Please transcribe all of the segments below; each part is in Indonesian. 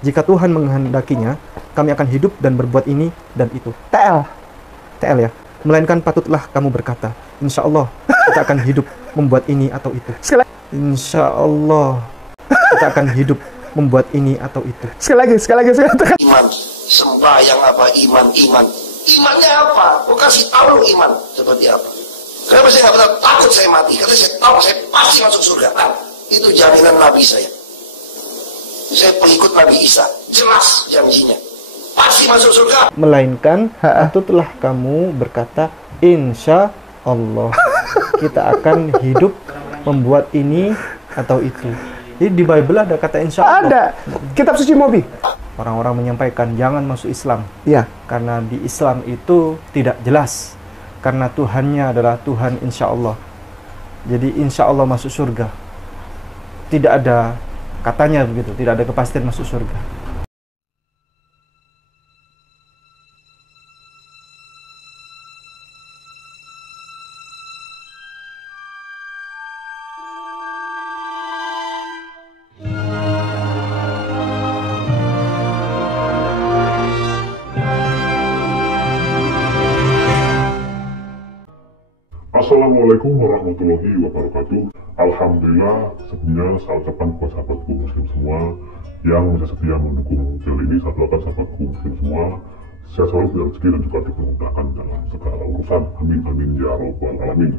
Jika Tuhan menghendakinya, kami akan hidup dan berbuat ini dan itu. TL ya. Melainkan patutlah kamu berkata, insya Allah kita akan hidup membuat ini atau itu. Insya Allah kita akan hidup membuat ini atau itu. Sekali lagi. Iman, sembahyang apa iman. Imannya apa? Kau kasih tahu iman seperti apa. Kenapa saya nggak pernah takut saya mati? Karena saya tahu saya pasti masuk surga. Nah, itu jaminan Nabi saya. Saya pengikut Nabi Isa, jelas janjinya. Pasti masuk surga. Melainkan patutlah kamu berkata, insya Allah kita akan hidup membuat ini atau itu. Jadi di Bible ada kata insya Allah. Ada. Kitab suci Mobi. Orang-orang menyampaikan jangan masuk Islam. Ya. Karena di Islam itu tidak jelas. Karena Tuhannya adalah Tuhan insya Allah. Jadi insya Allah masuk surga. Tidak ada katanya begitu. Tidak ada kepastian masuk surga. Assalamualaikum warahmatullahi wabarakatuh. Alhamdulillah, sebelumnya saya ucapkan buat sahabatku muslim semua yang masih setia mendukung channel ini. Saya doakan sahabatku muslim semua sehat selalu, punya rezeki dan juga dipermudahkan dalam segala urusan. Amin amin ya robbal alamin.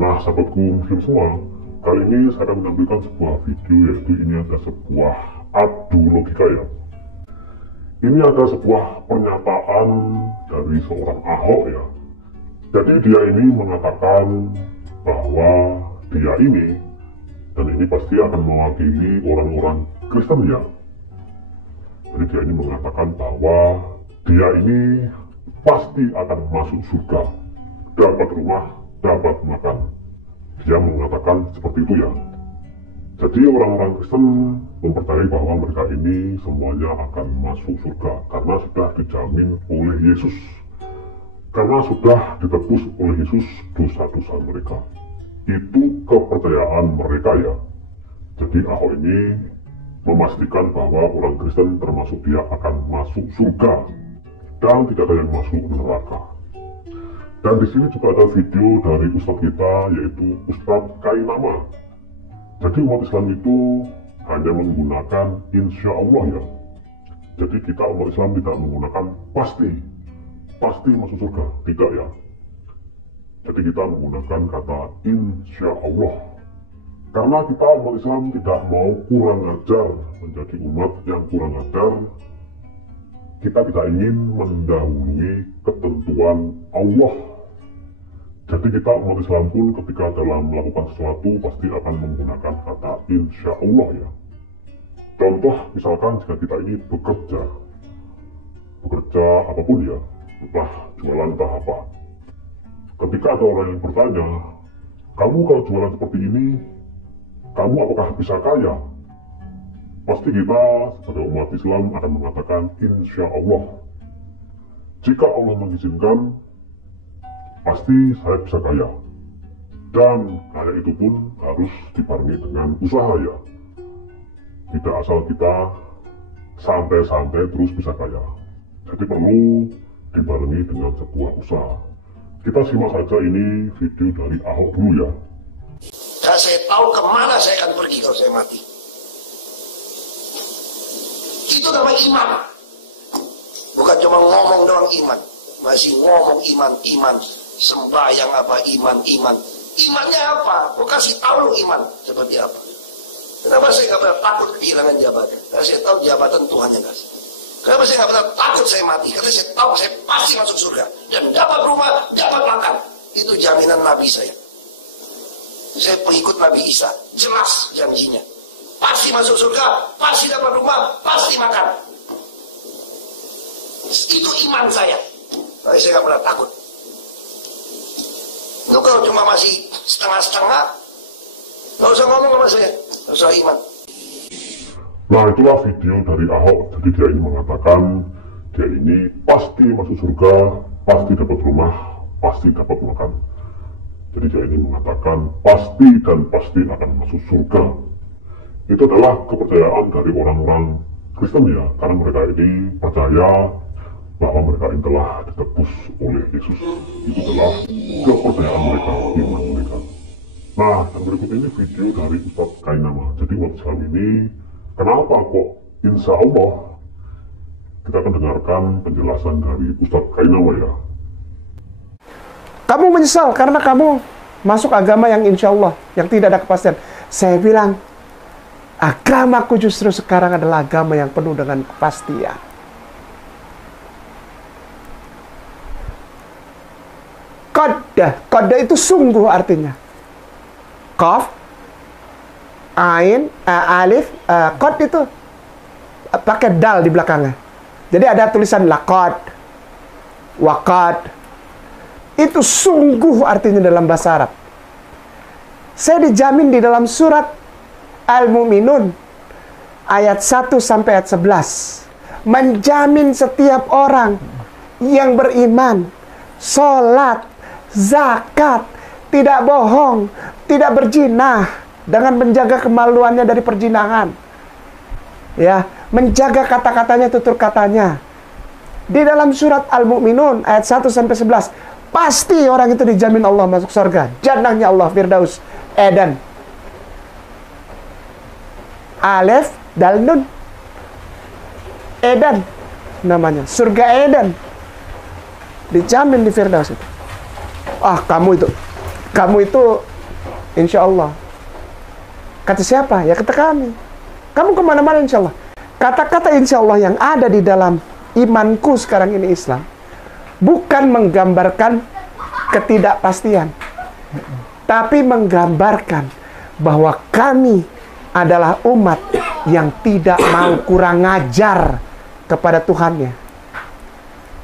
Nah sahabatku muslim semua, kali ini saya akan menampilkan sebuah video, yaitu ini adalah sebuah adu logika ya. Ini adalah sebuah pernyataan dari seorang Ahok ya. Jadi dia ini mengatakan bahwa dia ini, dan ini pasti akan mewakili orang-orang Kristen ya. Jadi dia ini mengatakan bahwa dia ini pasti akan masuk surga, dapat rumah, dapat makan. Dia mengatakan seperti itu ya. Jadi orang-orang Kristen mempercayai bahwa mereka ini semuanya akan masuk surga karena sudah dijamin oleh Yesus. Karena sudah ditebus oleh Yesus dosa-dosa mereka. Itu kepercayaan mereka ya. Jadi Ahok ini memastikan bahwa orang Kristen termasuk dia akan masuk surga dan tidak ada yang masuk neraka. Dan di sini juga ada video dari Ustadz kita, yaitu Ustadz Kainama. Jadi umat Islam itu hanya menggunakan insya Allah ya. Jadi kita umat Islam tidak menggunakan pasti masuk surga, tidak ya. Jadi kita menggunakan kata insya Allah karena kita umat Islam tidak mau kurang ajar, menjadi umat yang kurang ajar. Kita tidak ingin mendahului ketentuan Allah. Jadi kita umat Islam pun ketika dalam melakukan sesuatu pasti akan menggunakan kata insya Allah ya. Contoh misalkan jika kita ini bekerja apapun ya, entah jualan entah apa. Ketika ada orang yang bertanya, kamu kalau jualan seperti ini, kamu apakah bisa kaya? Pasti kita sebagai umat Islam akan mengatakan insya Allah. Jika Allah mengizinkan, pasti saya bisa kaya. Dan kaya itu pun harus dibarengi dengan usaha ya. Tidak asal kita santai-santai terus bisa kaya. Jadi perlu dibarengi dengan sebuah usaha. Kita simak saja ini video dari Ahok dulu ya. Dan saya tahu kemana saya akan pergi kalau saya mati. Itu nama iman. Bukan cuma ngomong doang iman. Masih ngomong iman. Sembahyang apa iman. Imannya apa? Kau kasih tahu iman seperti apa. Kenapa saya nggak pernah takut kehilangan jabatan? Karena saya tahu jabatan Tuhan yang kasih. Kenapa saya nggak pernah takut saya mati? Karena saya tahu saya pasti masuk surga dan dapat rumah, dapat makan. Itu jaminan Nabi saya. Saya pengikut Nabi Isa, jelas janjinya. Pasti masuk surga, pasti dapat rumah, pasti makan. Itu iman saya. Tapi saya nggak pernah takut. Itu kalau cuma masih setengah-setengah, nggak usah ngomong sama saya, nggak usah iman. Nah itulah video dari Ahok. Jadi dia ini mengatakan dia ini pasti masuk surga, pasti dapat rumah, pasti dapat makan. Jadi dia ini mengatakan pasti dan pasti akan masuk surga. Itu adalah kepercayaan dari orang-orang Kristen ya, karena mereka ini percaya bahwa mereka ini telah ditebus oleh Yesus. Itu adalah kepercayaan mereka, iman mereka. Nah, yang berikut ini video dari Ustadz Kainama. Jadi umat Islam ini, kenapa kok insya Allah kita akan dengarkan penjelasan dari Ustadz Kainama ya. Kamu menyesal karena kamu masuk agama yang insya Allah, yang tidak ada kepastian. Saya bilang, agamaku justru sekarang adalah agama yang penuh dengan kepastian. Qadda itu sungguh artinya. Qaf, Ain, Alif, Qad itu pakai dal di belakangnya. Jadi ada tulisan laqad, waqad. Itu sungguh artinya dalam bahasa Arab. Saya dijamin di dalam surat Al-Mu'minun ayat 1 sampai ayat 11 menjamin setiap orang yang beriman, sholat, zakat, tidak bohong, tidak berzinah, dengan menjaga kemaluannya dari perzinahan, ya, menjaga kata-katanya, tutur katanya. Di dalam surat Al-Mu'minun ayat 1 sampai 11 pasti orang itu dijamin Allah masuk surga. Jannahnya Allah, Firdaus, Eden. Alif, Dal, Nun. Eden namanya, surga Eden. Dijamin di Firdaus itu. Ah, kamu itu insya Allah. Kata siapa? Ya kata kami. Kamu kemana-mana insya Allah. Kata-kata insya Allah yang ada di dalam imanku sekarang ini Islam bukan menggambarkan ketidakpastian, tapi menggambarkan bahwa kami adalah umat yang tidak mau kurang ajar kepada Tuhannya,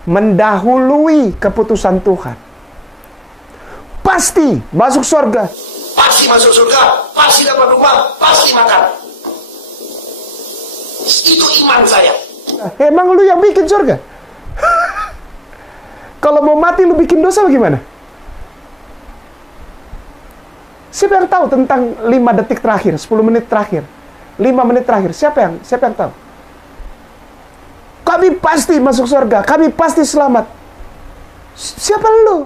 mendahului keputusan Tuhan. Pasti masuk surga, Pasti masuk surga, pasti dapat rumah, pasti makan. Itu iman saya. Emang lu yang bikin surga? Kalau mau mati lu bikin dosa bagaimana? Siapa yang tahu tentang 5 detik terakhir, 10 menit terakhir, 5 menit terakhir? Siapa yang tahu? Kami pasti masuk surga, kami pasti selamat. Siapa lu?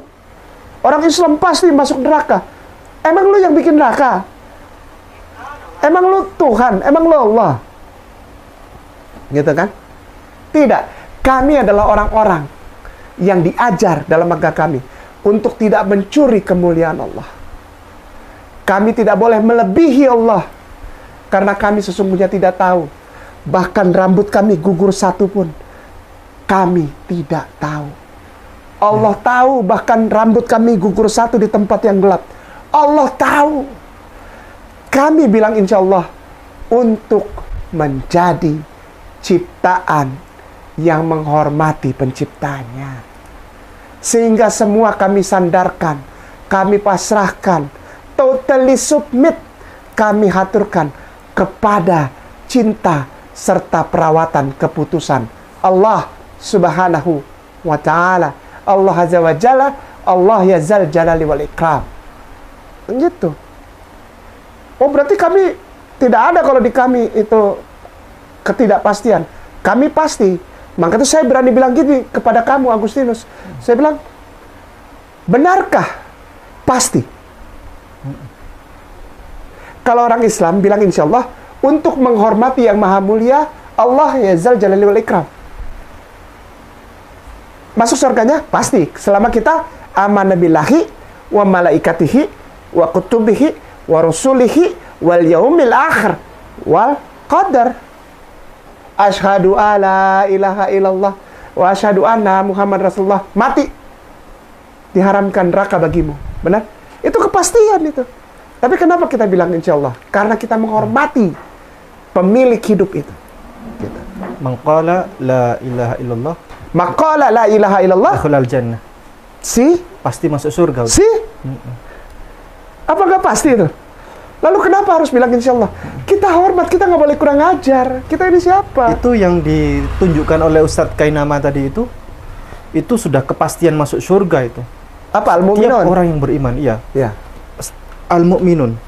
Orang Islam pasti masuk neraka. Emang lu yang bikin neraka? Emang lu Tuhan? Emang lu Allah? Gitu kan? Tidak. Kami adalah orang-orang yang diajar dalam agama kami untuk tidak mencuri kemuliaan Allah. Kami tidak boleh melebihi Allah, karena kami sesungguhnya tidak tahu. Bahkan rambut kami gugur satu pun kami tidak tahu. Allah tahu, bahkan rambut kami gugur satu di tempat yang gelap. Allah tahu. Kami bilang insya Allah untuk menjadi ciptaan yang menghormati penciptanya. Sehingga semua kami sandarkan, kami pasrahkan, totally submit, kami haturkan kepada cinta serta perawatan keputusan Allah Subhanahu wa ta'ala, Allah Azza wa Jalla, Allah ya Zal Jalali wal Ikram. Gitu. Oh, berarti kami tidak ada kalau di kami itu ketidakpastian. Kami pasti. Maka itu saya berani bilang gini kepada kamu, Agustinus. Saya bilang, benarkah? Pasti. Kalau orang Islam bilang insya Allah untuk menghormati yang maha mulia, Allah ya Zal Jalali wal Ikram. Masuk surganya? Pasti. Selama kita amanah billahi wa malaikatihi wa kutubihi wa rusulihi wal yaumil akhir wal qadar. Asyhadu alla ilaha illallah wa asyhadu anna Muhammad Rasulullah. Mati diharamkan neraka bagimu. Benar? Itu kepastian itu. Tapi kenapa kita bilang insya Allah? Karena kita menghormati pemilik hidup itu. Gitu. Maqala la ilaha illallah, Maqala la ilaha illallah dakhulal jannah. Si? Pasti masuk surga. Si? Apa nggak pasti itu? Lalu kenapa harus bilang insya Allah? Kita hormat, kita nggak boleh kurang ajar. Kita ini siapa? Itu yang ditunjukkan oleh Ustadz Kainama tadi itu sudah kepastian masuk surga itu. Apa? Tiap Al-Mu'minun? orang yang beriman, iya. Ya. Al-Mu'minun.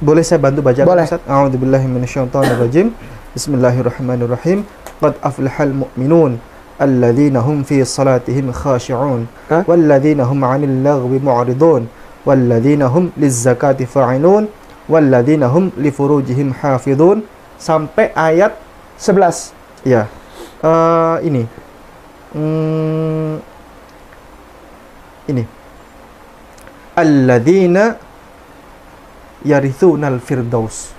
Boleh saya bantu baca? Boleh. Ustadz? A'udzubillahi minasyaitonirrajim. Bismillahirrahmanirrahim. Qad aflahal mu'minun alladzina hum fi salatihim khashi'un walladzina hum 'anil laghwi mu'ridun walladzina hum lizzakati fa'ilun walladzina hum li furujihim hafizun sampai ayat 11. ya. Ini alladzina yarithunal firdaus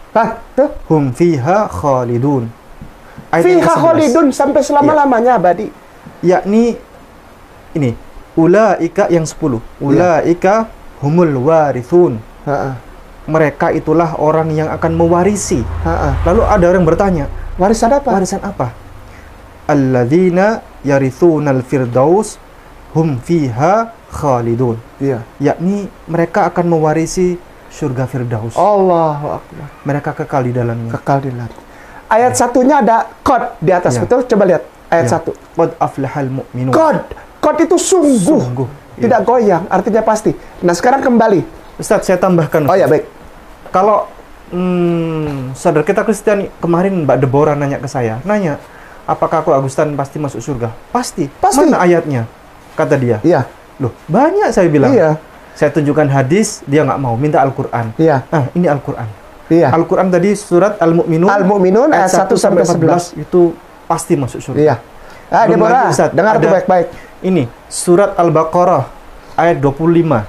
Tuh. hum fiha khalidun. Ayat yang Fiha ke-11. khalidun sampai selama-lamanya abadi. Yakni ini ulaika yang 10. Ulaika humul warithun. Ha-ha. Mereka itulah orang yang akan mewarisi. Ha-ha. Lalu ada orang bertanya, Warisan apa? warisan apa? Alladzina yarithunal firdaus hum fiha khalidun. Iya. Yakni mereka akan mewarisi surga firdaus. Allahu Akbar. Mereka kekal di dalamnya. Kekal di dalam. Ayat satunya ada qad di atas, Ya. betul? Coba lihat ayat Ya. 1. Qad aflahal mu'minun. Qad itu sungguh. Sungguh. Tidak goyang, artinya pasti. Nah, sekarang kembali. Ustaz, saya tambahkan. Oh ya, baik. Kalau saudara kita Kristen, kemarin Mbak Deborah nanya ke saya, apakah aku Agustan pasti masuk surga? Pasti. Pasti. Mana ayatnya? Kata dia. Iya. Loh, banyak saya bilang. Iya. Saya tunjukkan hadis, dia nggak mau, minta Al-Quran. Iya. Ini Al-Quran. Iya. Al-Quran tadi surat Al-Mu'minun. Al-Mu'minun ayat 1 sampai 11. itu pasti masuk surga. Iya. Belum Deborah, lagi, Ustaz, dengar tuh ada- baik-baik. Ini surat Al-Baqarah ayat 25.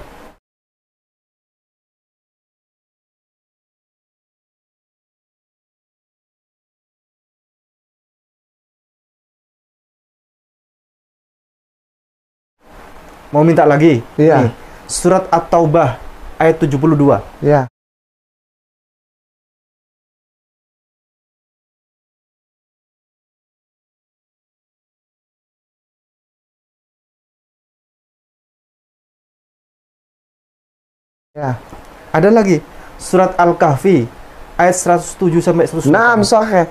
Mau minta lagi? Iya. Nih, surat At-Taubah ayat 72. Iya. Ya. Ada lagi surat Al-Kahfi ayat 107 sampai 108. Naam sahih.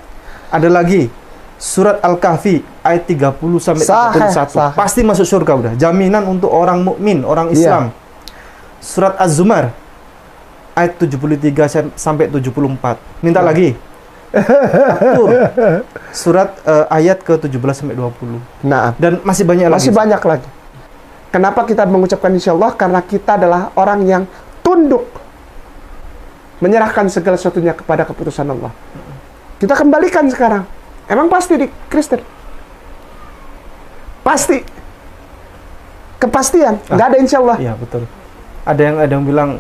Ada lagi surat Al-Kahfi ayat 30 sampai Sahih, 31. sahih. Pasti masuk surga udah. Jaminan untuk orang mukmin, orang Iya. Islam. Surat Az-Zumar ayat 73 sampai 74. Minta lagi. Atur. Surat ayat ke-17 sampai 20. Nah, Dan masih banyak lagi. masih banyak lagi. Kenapa kita mengucapkan insyaallah? Karena kita adalah orang yang tunduk menyerahkan segala sesuatunya kepada keputusan Allah. Kita kembalikan sekarang. Emang pasti di Kristen? Pasti. Kepastian. Nggak ada insyaallah. Iya, betul. Ada yang bilang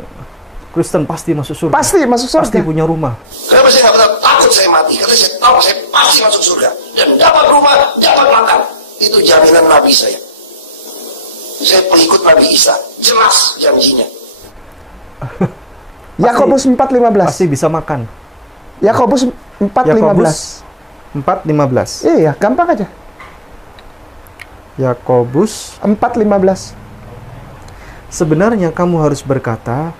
Kristen pasti masuk surga. Pasti masuk surga. Pasti punya rumah. Kenapa saya nggak pernah takut saya mati? Karena saya tahu saya pasti masuk surga. Dan dapat rumah, dapat makan. Itu jaminan Nabi saya. Saya pengikut Nabi Isa. Jelas janjinya. Yakobus 4:15. Pasti bisa makan. Yakobus 4:15. Yakobus 4:15. Iya, gampang aja. Yakobus 4:15. Sebenarnya kamu harus berkata,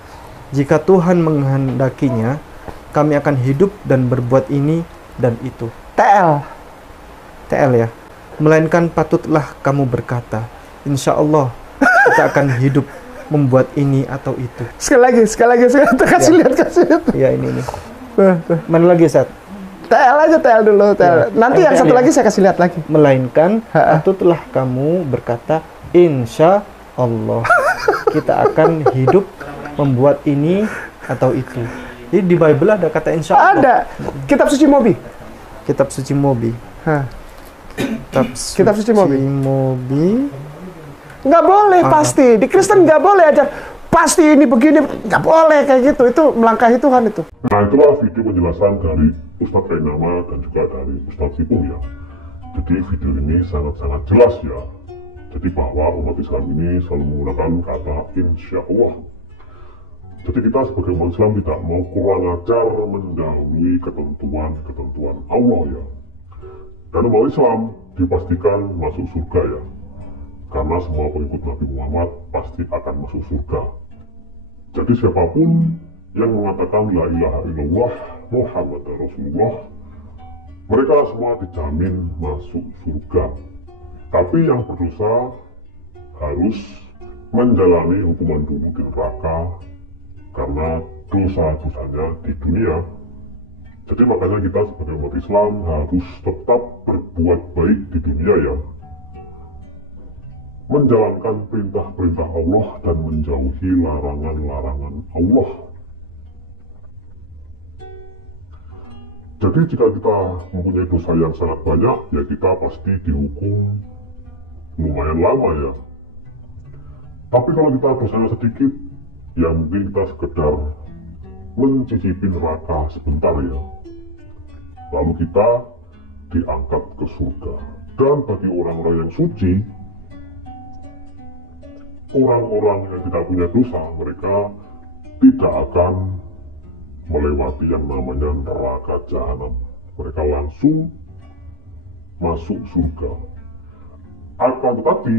jika Tuhan menghendakinya, kami akan hidup dan berbuat ini dan itu. TL. TL ya. Melainkan patutlah kamu berkata, insya Allah kita akan hidup membuat ini atau itu. Sekali lagi. Kasih lihat. Ya ini. Mana lagi, Ustaz? TL aja, TL dulu. TL. Ya. Nanti yang TL satu ya. lagi saya kasih lihat lagi. Melainkan Ha-ha. patutlah kamu berkata, insya Allah kita akan hidup membuat ini atau itu. Jadi di Bible ada kata insya Allah. Ada. Kitab suci Mobi. Kitab suci Mobi. Hah. Kitab suci Mobi. Mobi. Nggak boleh pasti. Di Kristen nggak boleh aja. Pasti ini begini. Nggak boleh kayak gitu. Itu melangkahi Tuhan itu. Nah, itulah video penjelasan dari Ustadz Kainama dan juga dari Ustadz Sipung ya. Jadi video ini sangat-sangat jelas ya. Jadi bahwa umat Islam ini selalu menggunakan kata insya Allah. Jadi kita sebagai umat Islam tidak mau kurang ajar mendahului ketentuan Allah ya. Dan umat Islam dipastikan masuk surga ya. Karena semua pengikut Nabi Muhammad pasti akan masuk surga. Jadi siapapun yang mengatakan la ilaha illallah Muhammad Rasulullah, mereka semua dijamin masuk surga. Tapi yang berdosa harus menjalani hukuman dulu di neraka karena dosa-dosanya di dunia. Jadi makanya kita sebagai umat Islam harus tetap berbuat baik di dunia ya, menjalankan perintah-perintah Allah dan menjauhi larangan-larangan Allah. Jadi jika kita mempunyai dosa yang sangat banyak, ya kita pasti dihukum lumayan lama ya. Tapi kalau kita dosanya sedikit, ya mungkin kita sekedar mencicipi neraka sebentar ya. Lalu kita diangkat ke surga. Dan bagi orang-orang yang suci, orang-orang yang tidak punya dosa, mereka tidak akan melewati yang namanya neraka jahanam. Mereka langsung masuk surga. Akan tetapi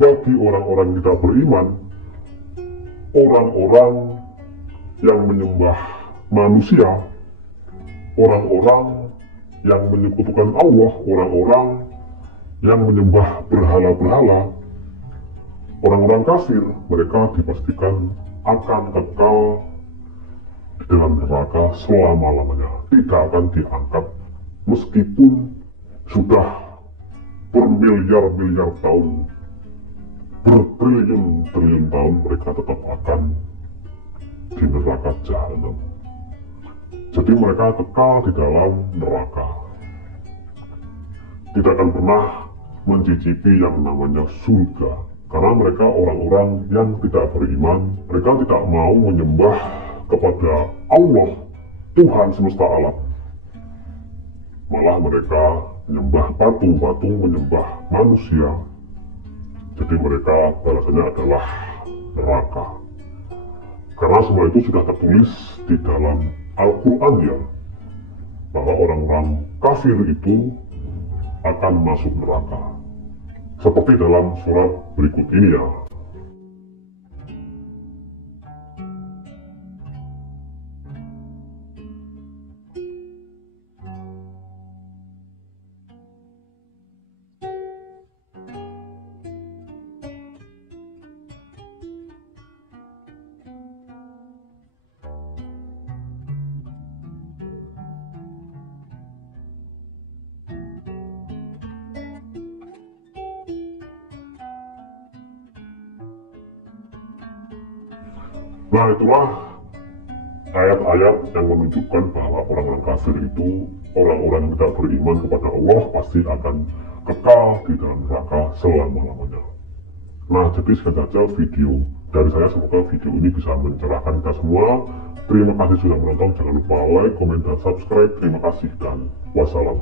bagi orang-orang yang tidak beriman, orang-orang yang menyembah manusia, orang-orang yang menyekutukan Allah, orang-orang yang menyembah berhala-berhala, orang-orang kafir, mereka dipastikan akan kekal di dalam neraka selama-lamanya, tidak akan diangkat meskipun sudah bermiliar-miliar tahun, bertriliun-triliun tahun, mereka tetap akan di neraka jahanam. Jadi mereka kekal di dalam neraka, tidak akan pernah mencicipi yang namanya surga, karena mereka orang-orang yang tidak beriman. Mereka tidak mau menyembah kepada Allah, Tuhan semesta alam. Malah mereka menyembah patung-patung, menyembah manusia. Jadi mereka balasannya adalah neraka. Karena semua itu sudah tertulis di dalam Al-Quran ya, bahwa orang-orang kafir itu akan masuk neraka. Seperti dalam surat berikut ini ya. Nah itulah ayat-ayat yang menunjukkan bahwa orang-orang kafir itu, orang-orang yang tidak beriman kepada Allah, pasti akan kekal di dalam neraka selama-lamanya. Nah jadi sekian saja video dari saya, semoga video ini bisa mencerahkan kita semua. Terima kasih sudah menonton, jangan lupa like, komen, dan subscribe. Terima kasih dan wassalam.